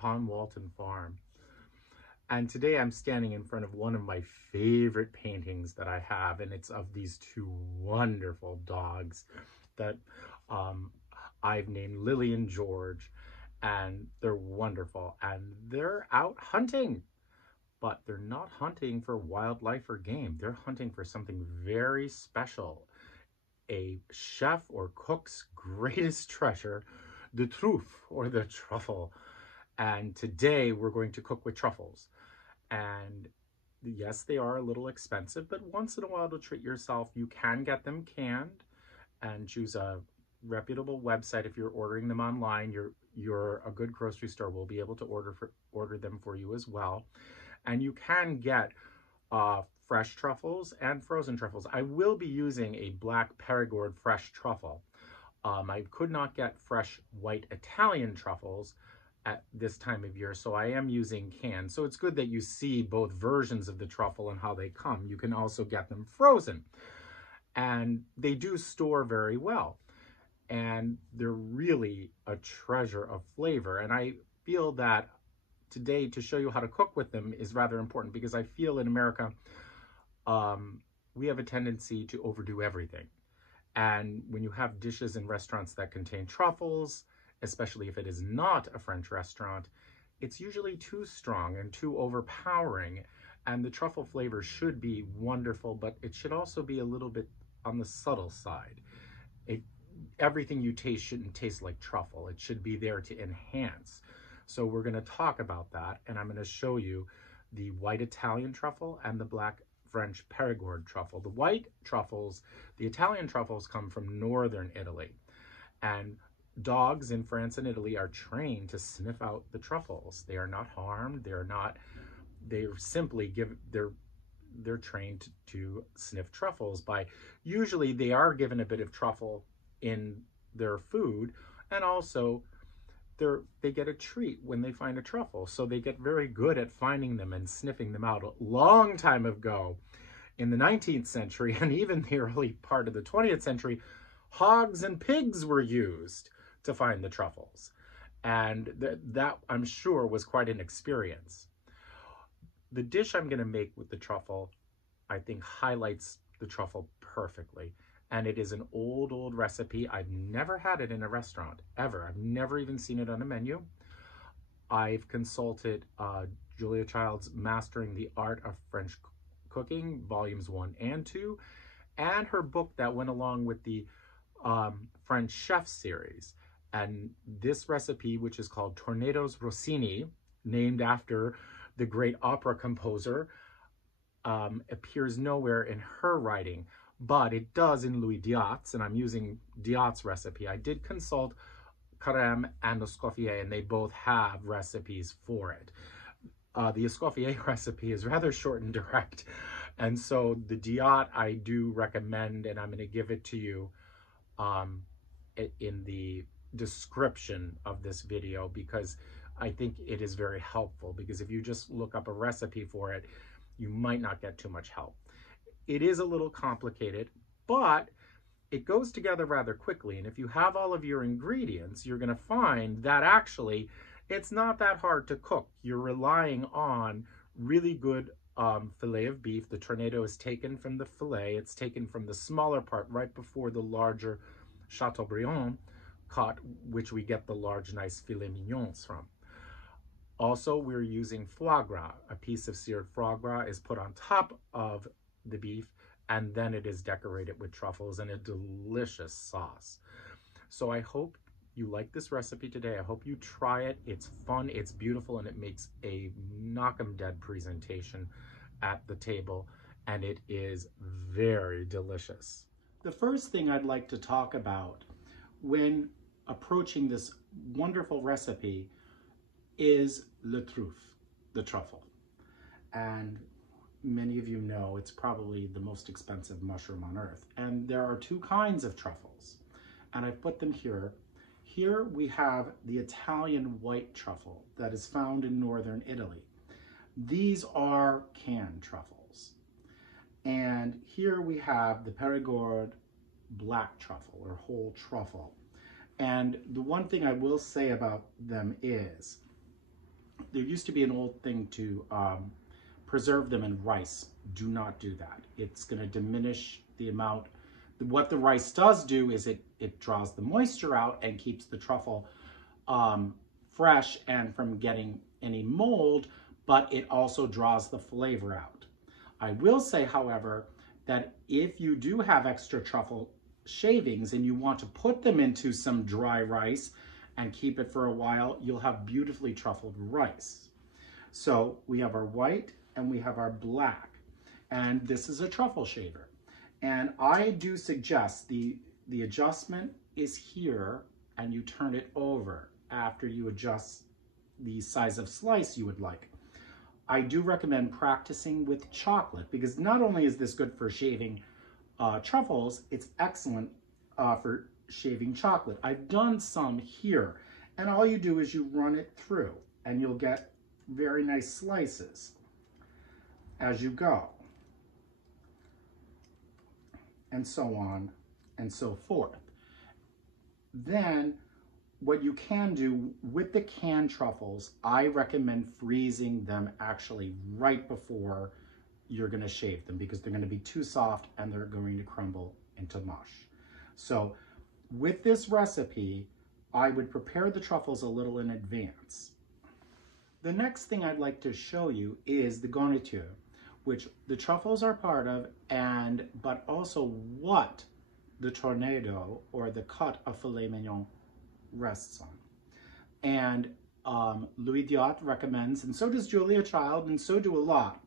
upon Walton Farm. And today I'm standing in front of one of my favorite paintings that I have, and it's of these two wonderful dogs that I've named Lily and George, and they're wonderful, and they're out hunting, but they're not hunting for wildlife or game. They're hunting for something very special, a chef or cook's greatest treasure, the truffe or the truffle. And today we're going to cook with truffles. And yes, they are a little expensive, but once in a while to treat yourself, you can get them canned and choose a reputable website. If you're ordering them online, you're a good grocery store will be able to order them for you as well. And you can get fresh truffles and frozen truffles. I will be using a black Perigord fresh truffle. I could not get fresh white Italian truffles at this time of year, so I am using canned. So it's good that you see both versions of the truffle and how they come. You can also get them frozen, and they do store very well, and they're really a treasure of flavor. And I feel that today to show you how to cook with them is rather important, because I feel in America we have a tendency to overdo everything. And when you have dishes in restaurants that contain truffles, especially if it is not a French restaurant, it's usually too strong and too overpowering. And the truffle flavor should be wonderful, but it should also be a little bit on the subtle side. Everything you taste shouldn't taste like truffle. It should be there to enhance. So we're going to talk about that, and I'm going to show you the white Italian truffle and the black French Perigord truffle. The white truffles, the Italian truffles, come from northern Italy, and dogs in France and Italy are trained to sniff out the truffles. They are not harmed. They're simply they're trained to sniff truffles by, usually they are given a bit of truffle in their food, and also they get a treat when they find a truffle. So they get very good at finding them and sniffing them out. A long time ago in the 19th century and even the early part of the 20th century, hogs and pigs were used to find the truffles. And that I'm sure was quite an experience. The dish I'm going to make with the truffle, I think, highlights the truffle perfectly. And it is an old recipe. I've never had it in a restaurant, ever. I've never even seen it on a menu. I've consulted Julia Child's Mastering the Art of French Cooking, volumes 1 and 2, and her book that went along with the French Chef series. And this recipe, which is called Tournedos Rossini, named after the great opera composer, appears nowhere in her writing, but it does in Louis Diat's, and I'm using Diat's recipe. I did consult Carême and Escoffier, and they both have recipes for it. The Escoffier recipe is rather short and direct, and so the Diat I do recommend, and I'm going to give it to you in the description of this video, because I think it is very helpful, because if you just look up a recipe for it, you might not get too much help. It is a little complicated, but it goes together rather quickly. And if you have all of your ingredients, you're going to find that actually it's not that hard to cook. You're relying on really good filet of beef. The Tournedo is taken from the filet. It's taken from the smaller part right before the larger Chateaubriand cut, which we get the large, nice filet mignons from. Also, we're using foie gras. A piece of seared foie gras is put on top of the beef, and then it is decorated with truffles and a delicious sauce. So I hope you like this recipe today. I hope you try it. It's fun, it's beautiful, and it makes a knock-em-dead presentation at the table, and it is very delicious. The first thing I'd like to talk about when approaching this wonderful recipe is le truffe, the truffle. And many of you know it's probably the most expensive mushroom on earth. And there are two kinds of truffles, and I've put them here. Here we have the Italian white truffle that is found in northern Italy. These are canned truffles. And here we have the Perigord black truffle or whole truffle. And the one thing I will say about them is There used to be an old thing to preserve them in rice. Do not do that. It's going to diminish the amount. What the rice does do is it draws the moisture out and keeps the truffle fresh and from getting any mold, but it also draws the flavor out. I will say, however, that if you do have extra truffle shavings and you want to put them into some dry rice and keep it for a while, you'll have beautifully truffled rice. So we have our white and we have our black, and this is a truffle shaver. And I do suggest the adjustment is here, and you turn it over after you adjust the size of slice you would like. I do recommend practicing with chocolate, because not only is this good for shaving truffles, it's excellent for shaving chocolate. I've done some here, and all you do is you run it through and you'll get very nice slices as you go, and so on and so forth. Then what you can do with the canned truffles, I recommend freezing them actually right before you're going to shave them, because they're going to be too soft and they're going to crumble into mush. So with this recipe, I would prepare the truffles a little in advance. The next thing I'd like to show you is the garniture, which the truffles are part of, but also what the tournedo, or the cut of filet mignon, rests on. And Louis Diat recommends, and so does Julia Child, and so do a lot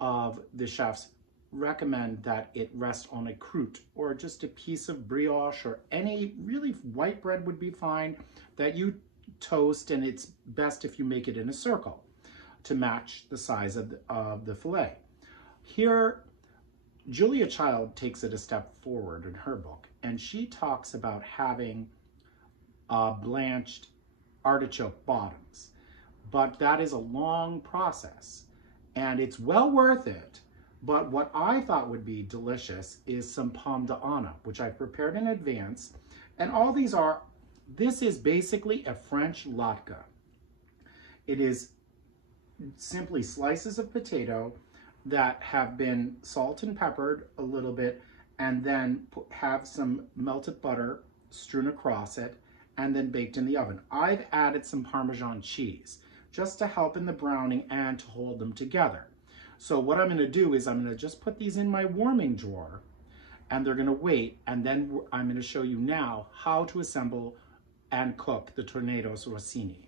of the chefs, recommend that it rest on a croûte, or just a piece of brioche, or any really white bread would be fine, that you toast, and it's best if you make it in a circle to match the size of the filet. Here, Julia Child takes it a step forward in her book, and she talks about having blanched artichoke bottoms, but that is a long process, and it's well worth it. But what I thought would be delicious is some pomme d'Anna, which I prepared in advance, and all these are, this is basically a French latke. It is simply slices of potato that have been salt and peppered a little bit, and then have some melted butter strewn across it, and then baked in the oven. I've added some Parmesan cheese just to help in the browning and to hold them together. So what I'm going to do is I'm going to just put these in my warming drawer, and they're going to wait, and then I'm going to show you now how to assemble and cook the Tournedos Rossini.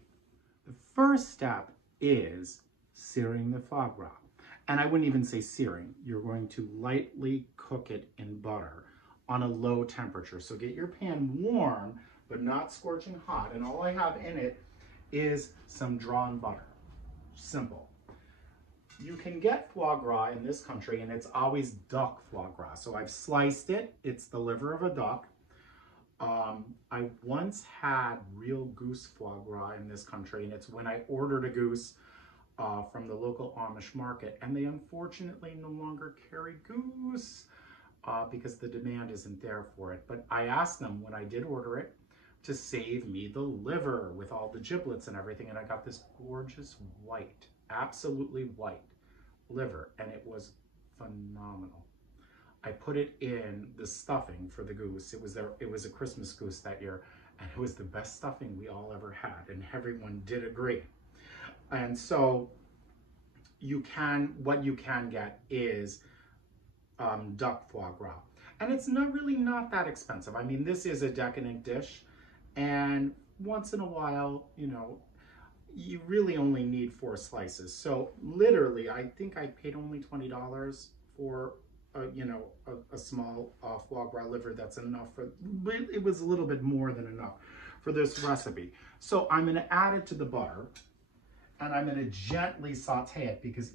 The first step is searing the foie gras. And I wouldn't even say searing. You're going to lightly cook it in butter on a low temperature. So get your pan warm, but not scorching hot. And all I have in it is some drawn butter. Simple. You can get foie gras in this country, and it's always duck foie gras. So I've sliced it. It's the liver of a duck. I once had real goose foie gras in this country, and it's when I ordered a goose from the local Amish market, and they unfortunately no longer carry goose because the demand isn't there for it. But I asked them when I did order it to save me the liver with all the giblets and everything, and I got this gorgeous white, absolutely white liver, and it was phenomenal. I put it in the stuffing for the goose. It was a Christmas goose that year, and it was the best stuffing we all ever had, and everyone did agree. And so what you can get is duck foie gras. And it's not that expensive. I mean, this is a decadent dish, and once in a while, you really only need 4 slices. So literally, I think I paid only $20 for a small foie gras liver. That's enough it was a little bit more than enough for this recipe. So I'm going to add it to the butter, and I'm going to gently saute it, because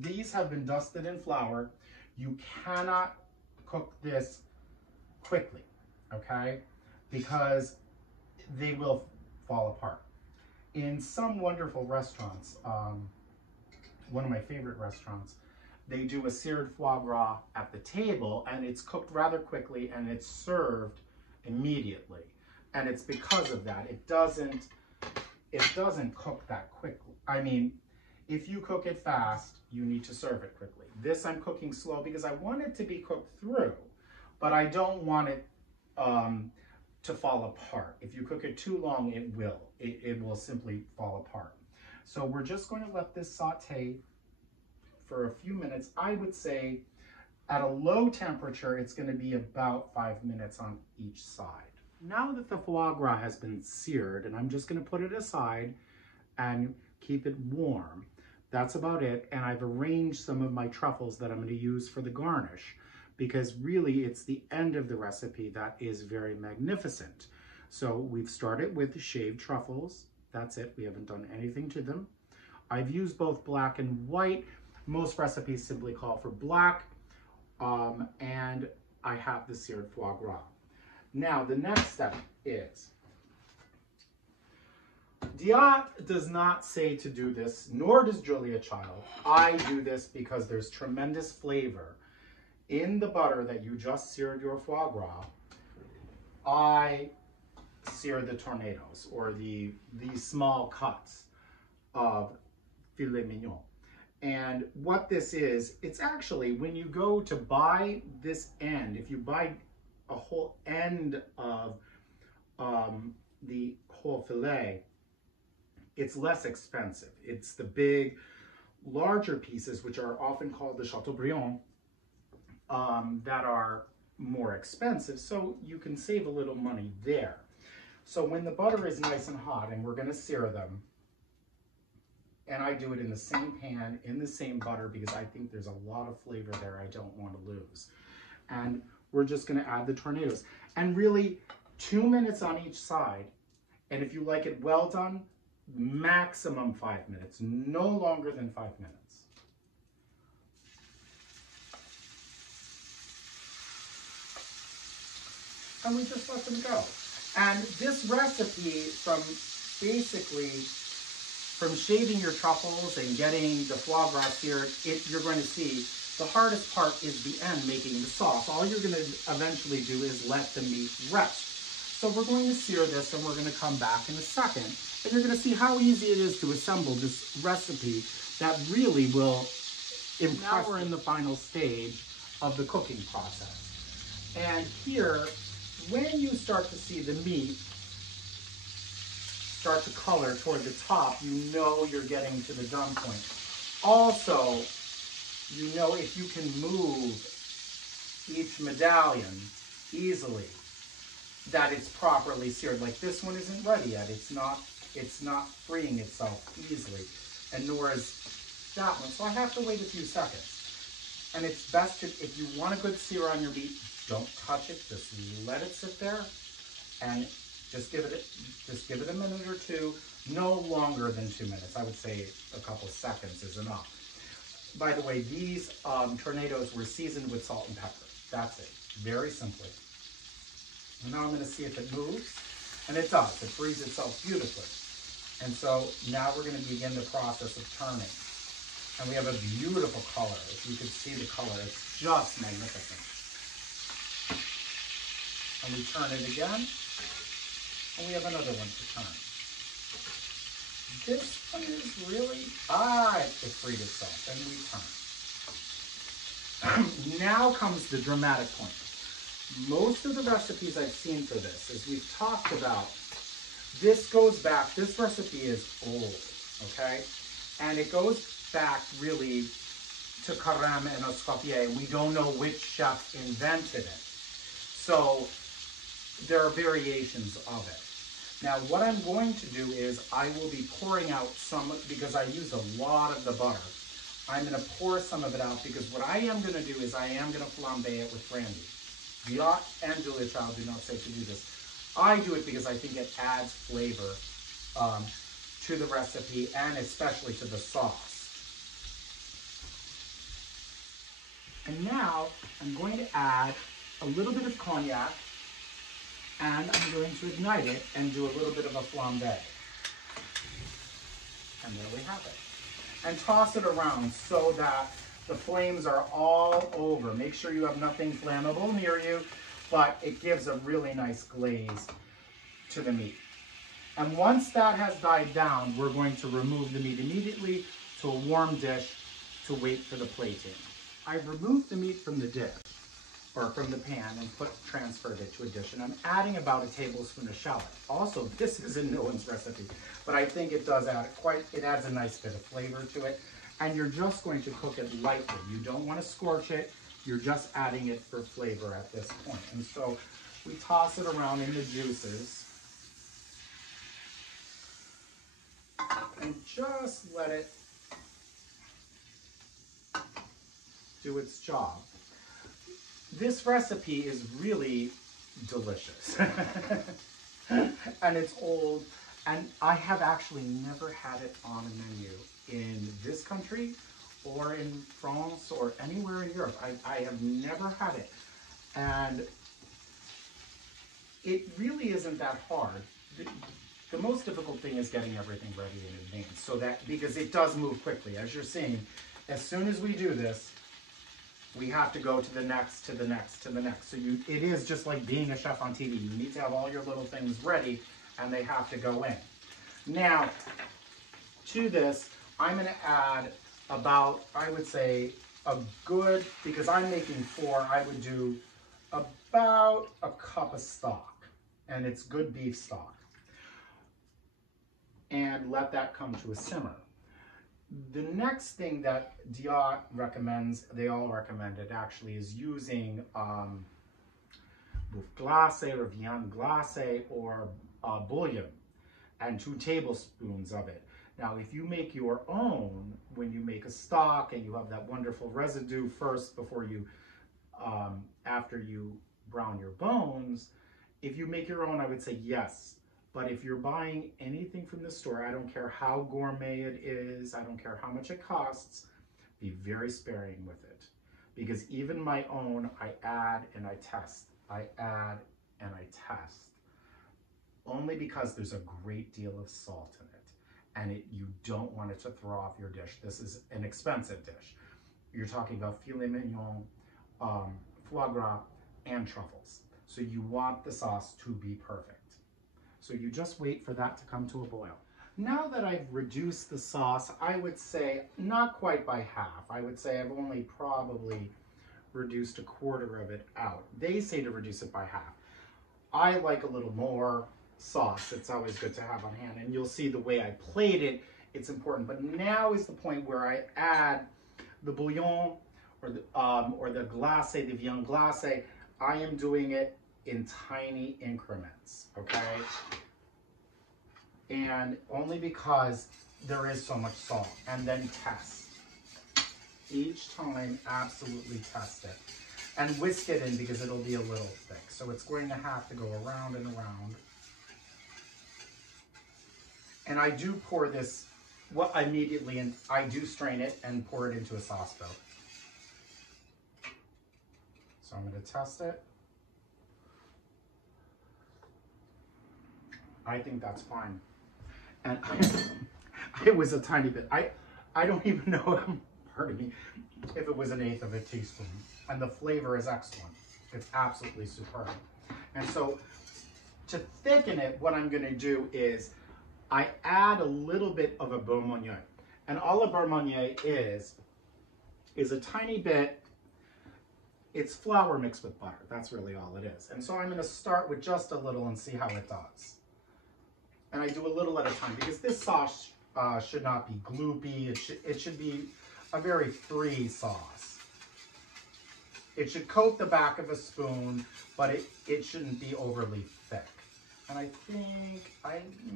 these have been dusted in flour. You cannot cook this quickly, okay? Because they will fall apart. In some wonderful restaurants, one of my favorite restaurants, they do a seared foie gras at the table, and it's cooked rather quickly, and it's served immediately. And it's because of that. It doesn't it doesn't cook that quickly. I mean, if you cook it fast, you need to serve it quickly. This I'm cooking slow because I want it to be cooked through, but I don't want it to fall apart. If you cook it too long, it will. It will simply fall apart. So we're just going to let this saute for a few minutes. I would say at a low temperature, it's going to be about 5 minutes on each side. Now that the foie gras has been seared, and I'm just going to put it aside and keep it warm. That's about it. And I've arranged some of my truffles that I'm going to use for the garnish, because really it's the end of the recipe that is very magnificent. So we've started with the shaved truffles. That's it. We haven't done anything to them. I've used both black and white. Most recipes simply call for black. And I have the seared foie gras. Now, the next step is, Diat does not say to do this, nor does Julia Child. I do this because there's tremendous flavor in the butter that you just seared your foie gras. I sear the Tournedos, or the small cuts of filet mignon. And what this is, it's actually, when you go to buy this end, if you buy a whole end of the whole filet, it's less expensive. It's the big, larger pieces, which are often called the Chateaubriand, that are more expensive, so you can save a little money there. So when the butter is nice and hot, and we're going to sear them, and I do it in the same pan, in the same butter, because I think there's a lot of flavor there I don't want to lose. And we're just going to add the Tournedos. And really, 2 minutes on each side. And if you like it well done, maximum 5 minutes, no longer than 5 minutes. And we just let them go. And this recipe, from shaving your truffles and getting the foie gras seared, you're going to see the hardest part is the end, making the sauce. All you're going to eventually do is let the meat rest. So we're going to sear this, and we're going to come back in a second, and you're going to see how easy it is to assemble this recipe that really will impress. Now we're in the final stage of the cooking process. And here, when you start to see the meat start to color toward the top, you know you're getting to the done point. Also, you know, if you can move each medallion easily, that it's properly seared. Like this one isn't ready yet. It's not freeing itself easily, and nor is that one. So I have to wait a few seconds. And it's best to, if you want a good sear on your meat, don't touch it. Just let it sit there, and just give it a minute or two. No longer than 2 minutes. I would say a couple seconds is enough. By the way, these Tournedos were seasoned with salt and pepper. That's it. Very simply. And now I'm going to see if it moves. And it does. It frees itself beautifully. And so now we're going to begin the process of turning. And we have a beautiful color. If you could see the color, it's just magnificent. And we turn it again. And we have another one to turn. This one is really, it freed itself, and we turn. Now comes the dramatic point. Most of the recipes I've seen for this, as we've talked about, this goes back, this recipe is old, okay? And it goes back really to Carême and Escoffier. We don't know which chef invented it. So there are variations of it. Now, what I'm going to do is I will be pouring out some, because I use a lot of the butter. I'm going to pour some of it out, because what I am going to do is I am going to flambe it with brandy. Diat and Julia Child do not say to do this. I do it because I think it adds flavor to the recipe, and especially to the sauce. And now I'm going to add a little bit of cognac, and I'm going to ignite it and do a little bit of a flambe. And there we have it. And toss it around so that the flames are all over. Make sure you have nothing flammable near you, but it gives a really nice glaze to the meat. And once that has died down, we're going to remove the meat immediately to a warm dish to wait for the plating. I've removed the meat from the dish, or from the pan, and transferred it to a dish. And I'm adding about a tablespoon of shallot. Also, this is in no one's recipe, but I think it does add it adds a nice bit of flavor to it. And you're just going to cook it lightly. You don't want to scorch it. You're just adding it for flavor at this point. And so we toss it around in the juices and just let it do its job. This recipe is really delicious. And it's old, and I have actually never had it on a menu in this country or in France or anywhere in Europe. I have never had it. And it really isn't that hard. The most difficult thing is getting everything ready in advance, so that, because it does move quickly. As you're seeing, as soon as we do this, we have to go to the next, to the next, to the next. So it is just like being a chef on TV. You need to have all your little things ready, and they have to go in. Now, to this, I'm gonna add about, I would say, a good, because I'm making 4, I would do about a cup of stock, and it's good beef stock. And let that come to a simmer. The next thing that Diat recommends, they all recommend it actually, is using boeuf glacé or viande glacé or bouillon, and 2 tablespoons of it. Now, if you make your own, when you make a stock and you have that wonderful residue first before you, after you brown your bones, if you make your own, I would say yes. But if you're buying anything from the store, I don't care how gourmet it is, I don't care how much it costs, be very sparing with it. Because even my own, I add and I test. I add and I test. Only because there's a great deal of salt in it. And you don't want it to throw off your dish. This is an expensive dish. You're talking about filet mignon, foie gras, and truffles. So you want the sauce to be perfect. So you just wait for that to come to a boil. Now that I've reduced the sauce, I would say not quite by half. I would say I've only probably reduced a quarter of it out. They say to reduce it by half. I like a little more sauce. It's always good to have on hand. And you'll see the way I plate it, it's important. But now is the point where I add the bouillon or the glacé, the viande glacé. I am doing it in tiny increments, okay? And only because there is so much salt. And then test. Each time, absolutely test it. And whisk it in because it'll be a little thick. So it's going to have to go around and around. And I do pour this immediately, and I do strain it and pour it into a sauce boat. So I'm going to test it. I think that's fine. And it was a tiny bit. I don't even know, pardon me, if it was 1/8 of a teaspoon. And the flavor is excellent. It's absolutely superb. And so to thicken it, what I'm going to do is I add a little bit of a beurre Meunier. And all a beurre Meunier is a tiny bit, it's flour mixed with butter. That's really all it is. And so I'm going to start with just a little and see how it does. And I do a little at a time because this sauce should not be gloopy. It should be a very free sauce. It should coat the back of a spoon, but it shouldn't be overly thick. And I think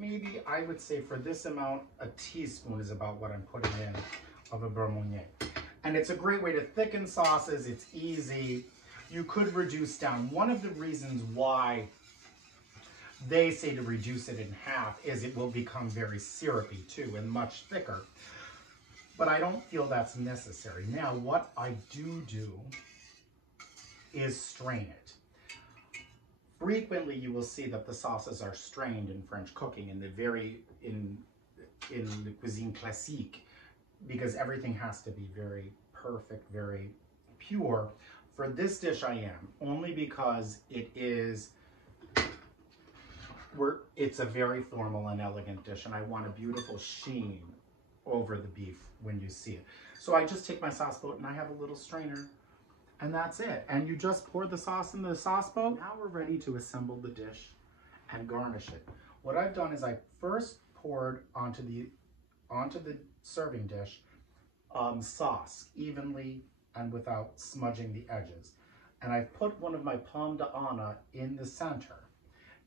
maybe I would say for this amount, a teaspoon is about what I'm putting in of a beurre Meunier. And it's a great way to thicken sauces. It's easy. You could reduce down. One of the reasons why they say to reduce it in half is it will become very syrupy too and much thicker. But I don't feel that's necessary. Now, what I do is strain it. Frequently, you will see that the sauces are strained in French cooking in the cuisine classique, because everything has to be very perfect, very pure. For this dish, I am, only because it is it's a very formal and elegant dish, and I want a beautiful sheen over the beef when you see it. So I just take my sauce boat and I have a little strainer, and that's it. And you just pour the sauce in the sauce boat. Now we're ready to assemble the dish and garnish it. What I've done is I first poured onto the serving dish sauce evenly and without smudging the edges. And I've put one of my Pommes in the center.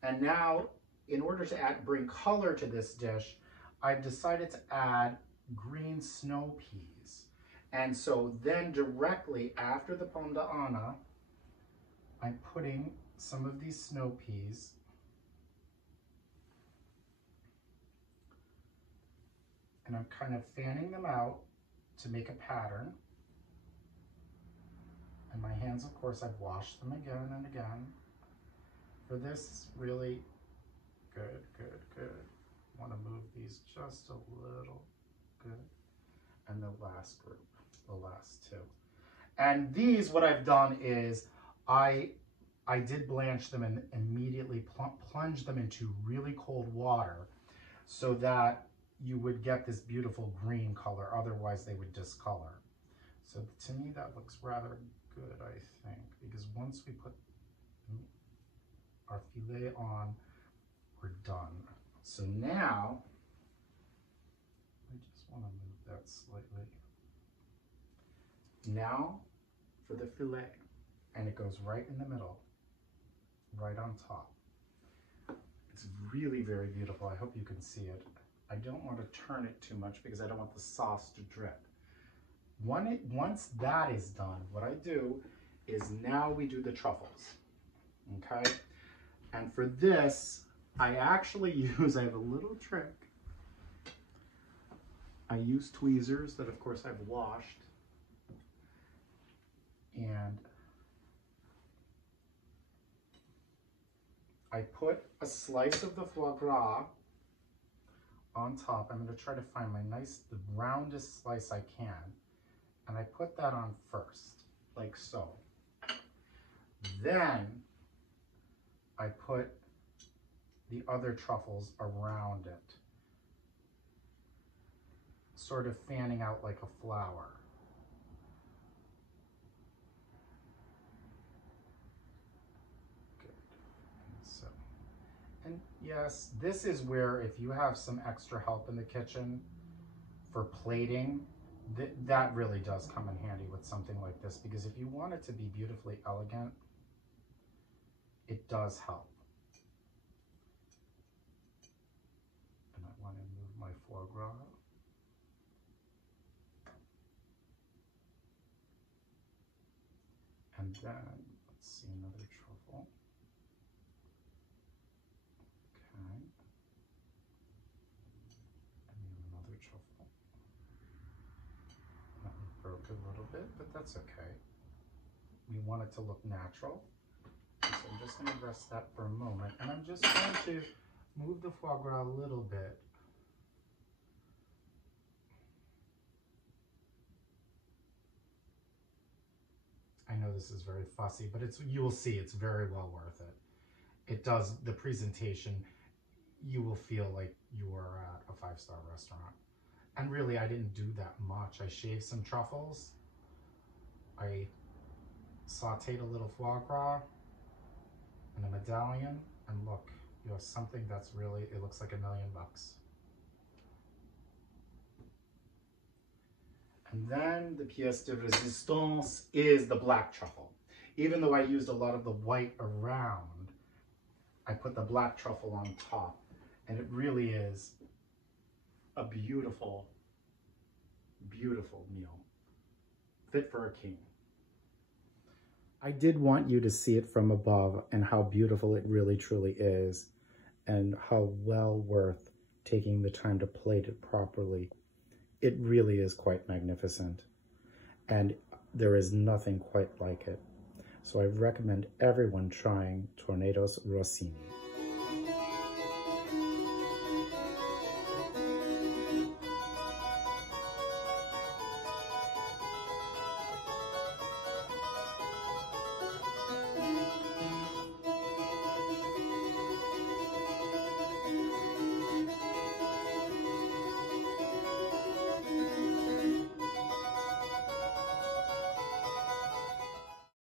And now, in order to bring color to this dish, I've decided to add green snow peas. And so then directly after the Pommes I'm putting some of these snow peas and I'm kind of fanning them out to make a pattern. And my hands, of course, I've washed them again and again. For this, really good, good, good. Want to move these just a little. Good. And the last group, the last two. And these, what I've done is I did blanch them and immediately plunge them into really cold water so that you would get this beautiful green color. Otherwise, they would discolor. So to me, that looks rather good, I think, because once we put our filet on, we're done. So now, I just want to move that slightly. Now for the filet, and it goes right in the middle, right on top. It's really very beautiful. I hope you can see it. I don't want to turn it too much because I don't want the sauce to drip. Once that is done, what I do is now we do the truffles, okay? And for this, I actually use, I have a little trick. I use tweezers that of course I've washed. And I put a slice of the foie gras on top. I'm going to try to find the roundest slice I can. And I put that on first, like so. Then I put the other truffles around it, sort of fanning out like a flower. Good. And yes, this is where if you have some extra help in the kitchen for plating, that really does come in handy with something like this, because if you want it to be beautifully elegant, it does help. And I want to move my foie gras. And then, let's see, another truffle. Okay. And another truffle. That one broke a little bit, but that's okay. We want it to look natural. So I'm just going to rest that for a moment. And I'm just going to move the foie gras a little bit. I know this is very fussy, but you will see it's very well worth it. It does, the presentation, you will feel like you are at a 5-star restaurant. And really, I didn't do that much. I shaved some truffles. I sauteed a little foie gras and a medallion. And look, you have something that's really, it looks like $1 million. And then the pièce de résistance is the black truffle. Even though I used a lot of the white around, I put the black truffle on top. And it really is a beautiful, beautiful meal. Fit for a king. I did want you to see it from above and how beautiful it really truly is, and how well worth taking the time to plate it properly. It really is quite magnificent, and there is nothing quite like it. So I recommend everyone trying Tournedos Rossini.